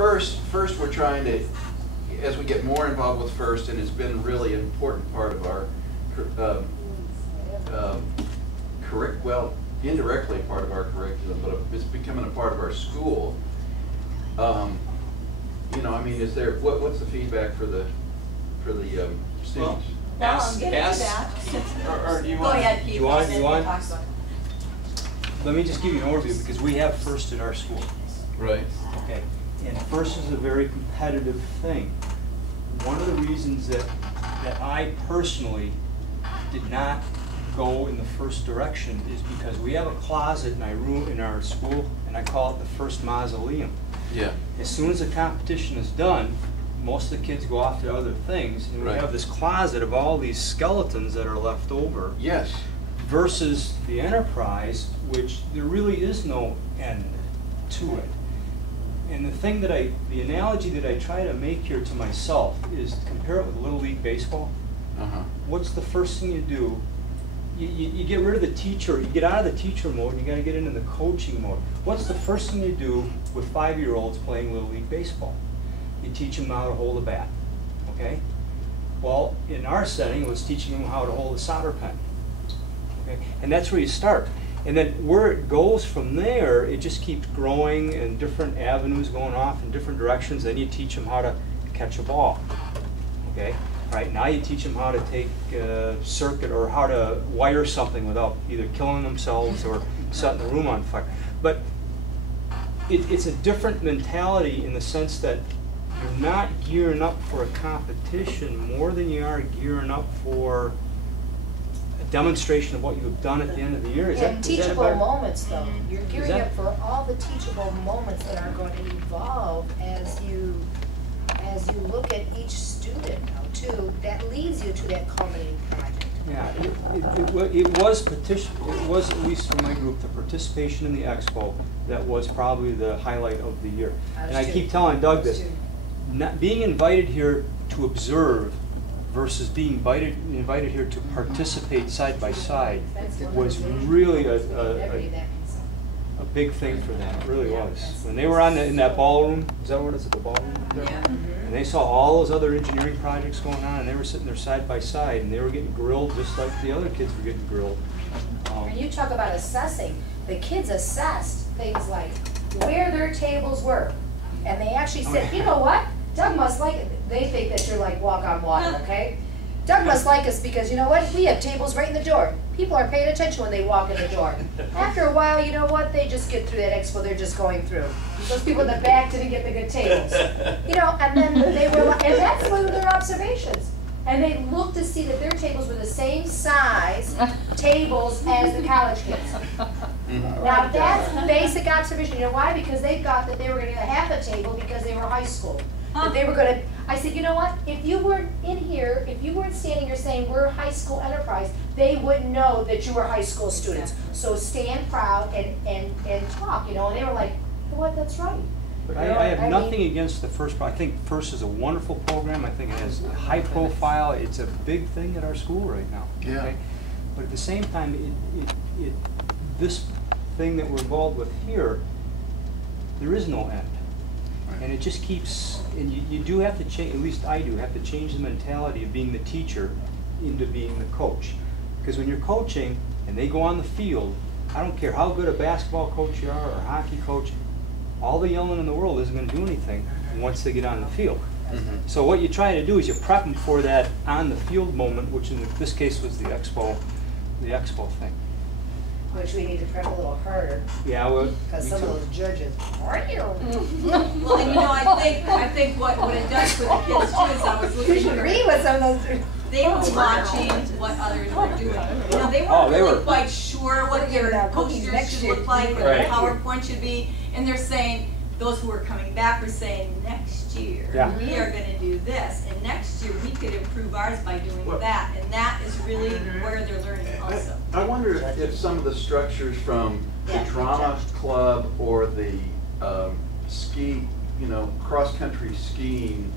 First we're trying to, as we get more involved with First, and it's been really an important part of our well, indirectly a part of our curriculum, but it's becoming a part of our school. You know, I mean, is there what's the feedback for the students? Well, Or do you go want? ahead, Pete. You want? Let me just give you an overview, because we have First at our school. Right. Okay, and First is a very competitive thing. One of the reasons that I personally did not go in the First direction is because we have a closet in our school, and I call it the First Mausoleum. Yeah. As soon as the competition is done, most of the kids go off to other things, and we Right. have this closet of all these skeletons that are left over. Yes. Versus the enterprise, which there really is no end to it. And the analogy that I try to make here to myself is compare it with Little League Baseball. Uh-huh. What's the first thing you do? You get rid of the teacher, you get out of the teacher mode, and you gotta get into the coaching mode. What's the first thing you do with 5-year-olds playing Little League Baseball? You teach them how to hold a bat, okay? Well, in our setting, it was teaching them how to hold a solder pen, okay? And that's where you start. And then where it goes from there, it just keeps growing and different avenues going off in different directions. Then you teach them how to catch a ball, okay? Right, now you teach them how to take a circuit or how to wire something without either killing themselves or setting the room on fire. But it's a different mentality in the sense that you're not gearing up for a competition more than you are gearing up for a demonstration of what you've done at the end of the year. And teachable moments, though. You're gearing that- up for all the teachable moments that are going to evolve as you look at each student now, too. That leads you to that culminating project. Yeah, it was, at least for my group, the participation in the expo that was probably the highlight of the year. And I keep telling Doug this, being invited here to observe versus being invited here to participate side by side was really a big thing for them. It really was. When they were in that ballroom, is that what it is, the ballroom? Yeah. And they saw all those other engineering projects going on, and they were sitting there side by side, and they were getting grilled just like the other kids were getting grilled. And you talk about assessing. The kids assessed things like where their tables were. And they actually said, you know what? Doug must like it. They think that you're like walk on water, okay? Doug must like us because, you know what? We have tables right in the door. People are paying attention when they walk in the door. After a while, you know what? They just get through that expo. They're just going through. Those people in the back didn't get the good tables. You know, and then they were, and that's one of their observations. And they looked to see that their tables were the same size tables as the college kids. Now that's basic observation. You know why? Because they thought that they were going to get half a table because they were high school. That they were going to. I said, you know what? If you weren't in here, if you weren't standing here saying we're a high school enterprise, they wouldn't know that you were high school students. So stand proud and talk. You know. And they were like, you know what? That's right. But I have nothing against the First. I think First is a wonderful program. I think it has a high profile. It's a big thing at our school right now. Yeah. Okay? But at the same time, this thing that we're involved with here, there is no end. And it just keeps, and you do have to change, at least I do, have to change the mentality of being the teacher into being the coach. Because when you're coaching and they go on the field, I don't care how good a basketball coach you are or a hockey coach, all the yelling in the world isn't going to do anything once they get on the field. Mm-hmm. So what you try to do is you prep them for that on the field moment, which in this case was the expo thing. Which we need to prep a little harder. Yeah, well, Because some of those judges, are you? Well, and you know, I think what it does for the kids too is I was You looking should at read what some of those. they were watching what others were doing. You know, they weren't really quite sure what their posters should look like or their PowerPoint should be, and they're saying, those who were coming back were saying, next year we are going to do this, and next year we could improve ours by doing that, and that is really where they're learning also. I wonder if some of the structures from the drama club or the ski, you know, cross-country skiing,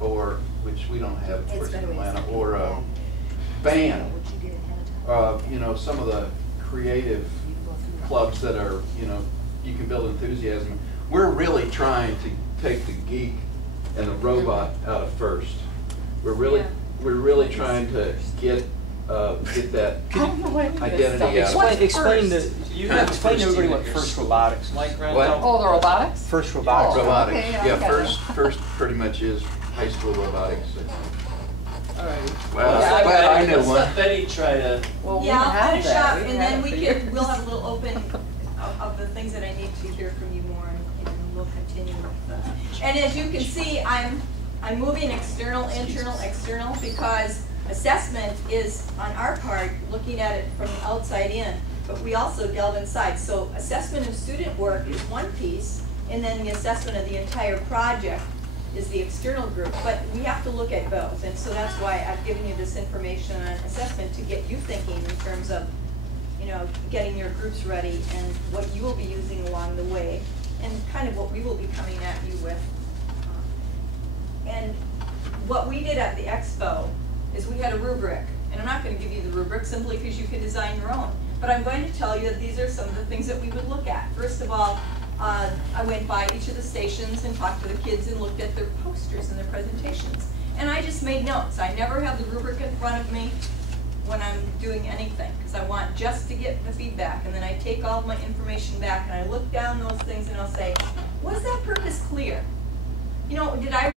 or which we don't have, of course, in Atlanta, or band, you know, some of the creative clubs that are, you know, you can build enthusiasm. We're really trying take the geek and the robot out of first. We're really, Yeah. we're really trying to get that identity out. Explain to, You have explain to first everybody unit, what your first robotics is. Mike What? Randall? Oh, the robotics? First robotics. Oh. Robotics, okay, yeah, okay. first pretty much is high school robotics. All right. Well, Yeah, glad I knew Let's one. let Betty try to. Well, we Yeah, don't I'll have finish that. up, We've and had then it we for can, years. we'll have a little open of the things that I need to hear from you more, and we'll continue with the. And as you can see, I'm moving external, internal, external, because assessment is, on our part, looking at it from the outside in, but we also delve inside. So assessment of student work is one piece, and then the assessment of the entire project is the external group, but we have to look at both, and so that's why I've given you this information on assessment to get you thinking in terms of, you know, getting your groups ready and what you will be using along the way, and kind of what we will be coming at you with. And what we did at the expo is we had a rubric, and I'm not going to give you the rubric simply because you can design your own, but I'm going to tell you that these are some of the things that we would look at. First of all, I went by each of the stations and talked to the kids and looked at their posters and their presentations. And I just made notes. I never have the rubric in front of me when I'm doing anything, because I want just to get the feedback. And then I take all of my information back and I look down those things and I'll say, was that purpose clear? You know, did I